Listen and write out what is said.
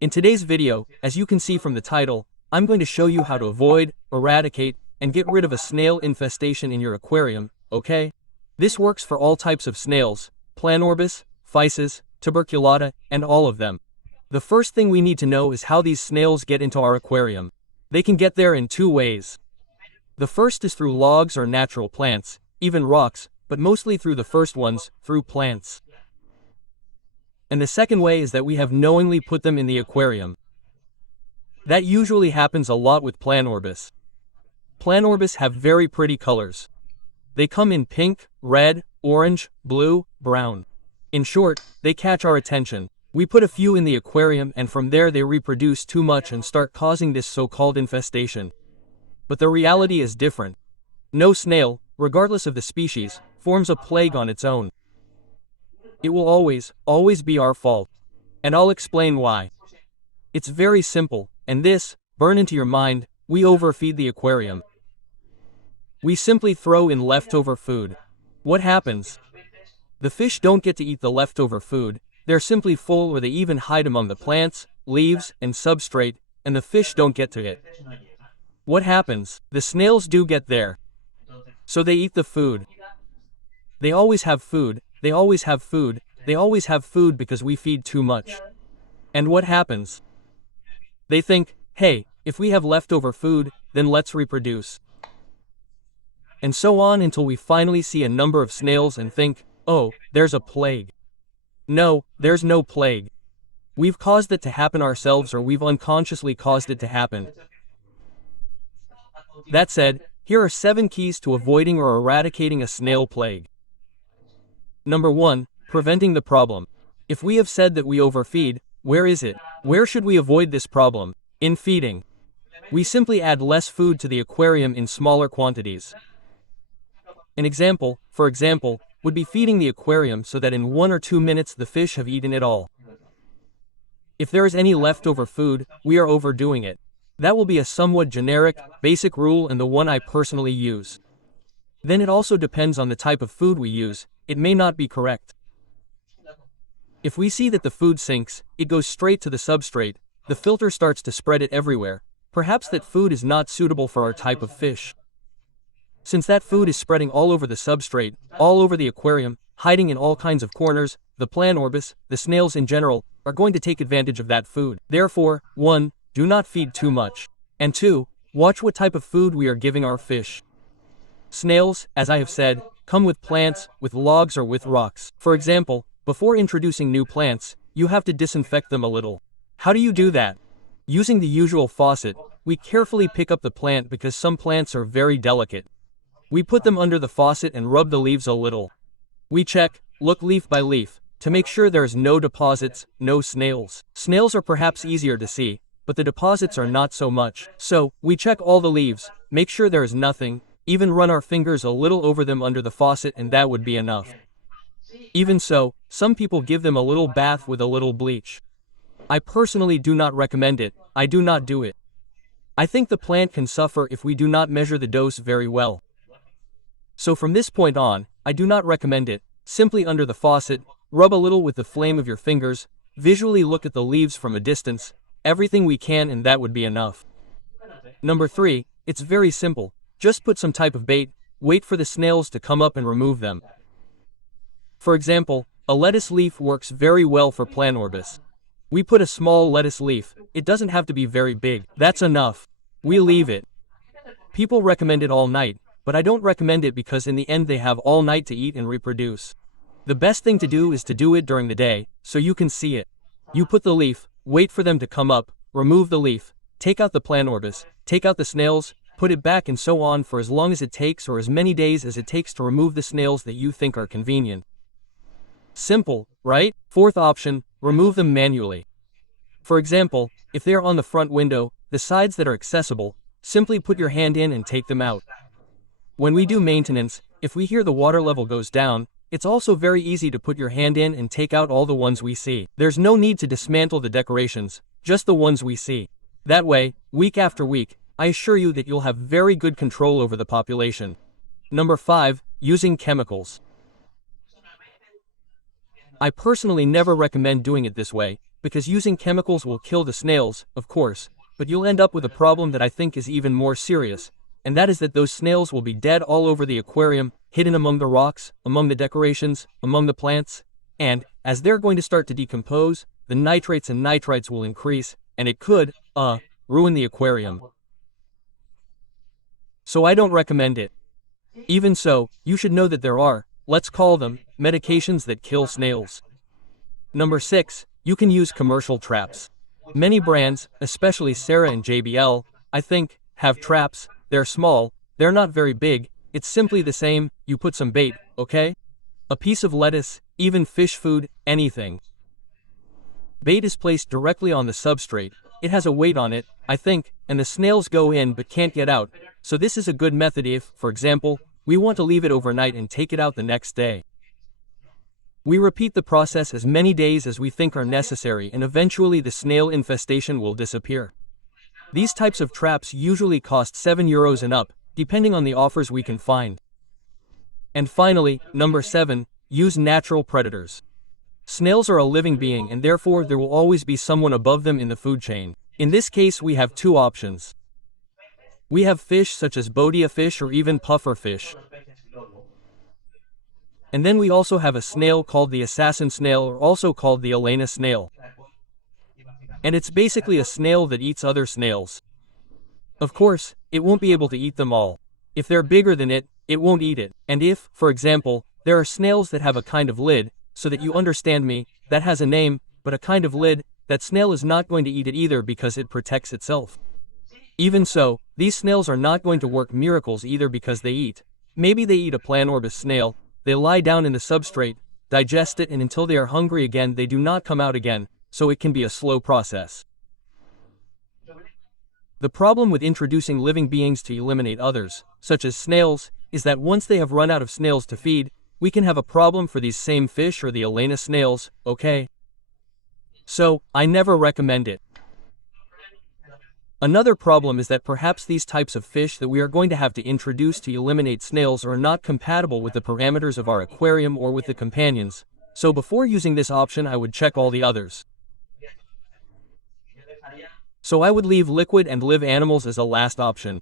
In today's video, as you can see from the title, I'm going to show you how to avoid, eradicate, and get rid of a snail infestation in your aquarium, okay? This works for all types of snails, Planorbis, Physis, Tuberculata, and all of them. The first thing we need to know is how these snails get into our aquarium. They can get there in two ways. The first is through logs or natural plants, even rocks, but mostly through the first ones, through plants. And the second way is that we have knowingly put them in the aquarium. That usually happens a lot with Planorbis. Planorbis have very pretty colors. They come in pink, red, orange, blue, brown. In short, they catch our attention. We put a few in the aquarium and from there they reproduce too much and start causing this so-called infestation. But the reality is different. No snail, regardless of the species, forms a plague on its own. It will always be our fault. And I'll explain why. It's very simple, and this, burn into your mind, we overfeed the aquarium. We simply throw in leftover food. What happens? The fish don't get to eat the leftover food. They're simply full or they even hide among the plants, leaves, and substrate, and the fish don't get to it. What happens? The snails do get there. So they eat the food. They always have food, they always have food, they always have food because we feed too much. And what happens? They think, hey, if we have leftover food, then let's reproduce. And so on until we finally see a number of snails and think, oh, there's a plague. No, there's no plague. We've caused it to happen ourselves or we've unconsciously caused it to happen. That said, here are 7 keys to avoiding or eradicating a snail plague. Number 1. Preventing the problem. If we have said that we overfeed, where is it? Where should we avoid this problem? In feeding. We simply add less food to the aquarium in smaller quantities. An example, for example, would be feeding the aquarium so that in 1 or 2 minutes the fish have eaten it all. If there is any leftover food, we are overdoing it. That will be a somewhat generic, basic rule and the one I personally use. Then it also depends on the type of food we use, it may not be correct. If we see that the food sinks, it goes straight to the substrate, the filter starts to spread it everywhere, perhaps that food is not suitable for our type of fish. Since that food is spreading all over the substrate, all over the aquarium, hiding in all kinds of corners, the Planorbis, the snails in general, are going to take advantage of that food. Therefore, 1. Do not feed too much. And 2. Watch what type of food we are giving our fish. Snails, as I have said, come with plants, with logs or with rocks. For example, before introducing new plants, you have to disinfect them a little. How do you do that? Using the usual faucet, we carefully pick up the plant because some plants are very delicate. We put them under the faucet and rub the leaves a little. We check, look leaf by leaf, to make sure there's no deposits, no snails. Snails are perhaps easier to see, but the deposits are not so much. So, we check all the leaves, make sure there is nothing, even run our fingers a little over them under the faucet and that would be enough. Even so, some people give them a little bath with a little bleach. I personally do not recommend it, I do not do it. I think the plant can suffer if we do not measure the dose very well. So from this point on, I do not recommend it. Simply under the faucet, rub a little with the flame of your fingers, visually look at the leaves from a distance, everything we can and that would be enough. Number 3, it's very simple. Just put some type of bait, wait for the snails to come up and remove them. For example, a lettuce leaf works very well for Planorbis. We put a small lettuce leaf, it doesn't have to be very big, that's enough. We leave it. People recommend it all night, but I don't recommend it because in the end they have all night to eat and reproduce. The best thing to do is to do it during the day, so you can see it. You put the leaf, wait for them to come up, remove the leaf, take out the Planorbis, take out the snails, put it back and so on for as long as it takes or as many days as it takes to remove the snails that you think are convenient. Simple, right? 4th option, remove them manually. For example, if they are on the front window, the sides that are accessible, simply put your hand in and take them out. When we do maintenance, if we hear the water level goes down, it's also very easy to put your hand in and take out all the ones we see. There's no need to dismantle the decorations, just the ones we see. That way, week after week, I assure you that you'll have very good control over the population. Number 5, using chemicals. I personally never recommend doing it this way, because using chemicals will kill the snails, of course, but you'll end up with a problem that I think is even more serious, and that is that those snails will be dead all over the aquarium, hidden among the rocks, among the decorations, among the plants, and, as they're going to start to decompose, the nitrates and nitrites will increase, and it could, ruin the aquarium. So I don't recommend it. Even so, you should know that there are, let's call them, medications that kill snails. Number 6, you can use commercial traps. Many brands, especially Sarah and JBL, I think, have traps. They're small, they're not very big, it's simply the same, you put some bait, okay? A piece of lettuce, even fish food, anything. Bait is placed directly on the substrate, it has a weight on it, I think, and the snails go in but can't get out, so this is a good method if, for example, we want to leave it overnight and take it out the next day. We repeat the process as many days as we think are necessary and eventually the snail infestation will disappear. These types of traps usually cost €7 and up, depending on the offers we can find. And finally, number 7, use natural predators. Snails are a living being and therefore there will always be someone above them in the food chain. In this case we have two options. We have fish such as bodia fish or even puffer fish. And then we also have a snail called the assassin snail or also called the Elena snail. And it's basically a snail that eats other snails. Of course, it won't be able to eat them all. If they're bigger than it, it won't eat it. And if, for example, there are snails that have a kind of lid, so that you understand me, that has a name, but a kind of lid, that snail is not going to eat it either because it protects itself. Even so, these snails are not going to work miracles either because they eat. Maybe they eat a planorbis snail, they lie down in the substrate, digest it and until they are hungry again they do not come out again, so it can be a slow process. The problem with introducing living beings to eliminate others, such as snails, is that once they have run out of snails to feed, we can have a problem for these same fish or the Elena snails, okay? So, I never recommend it. Another problem is that perhaps these types of fish that we are going to have to introduce to eliminate snails are not compatible with the parameters of our aquarium or with the companions, so before using this option I would check all the others. So I would leave liquid and live animals as a last option.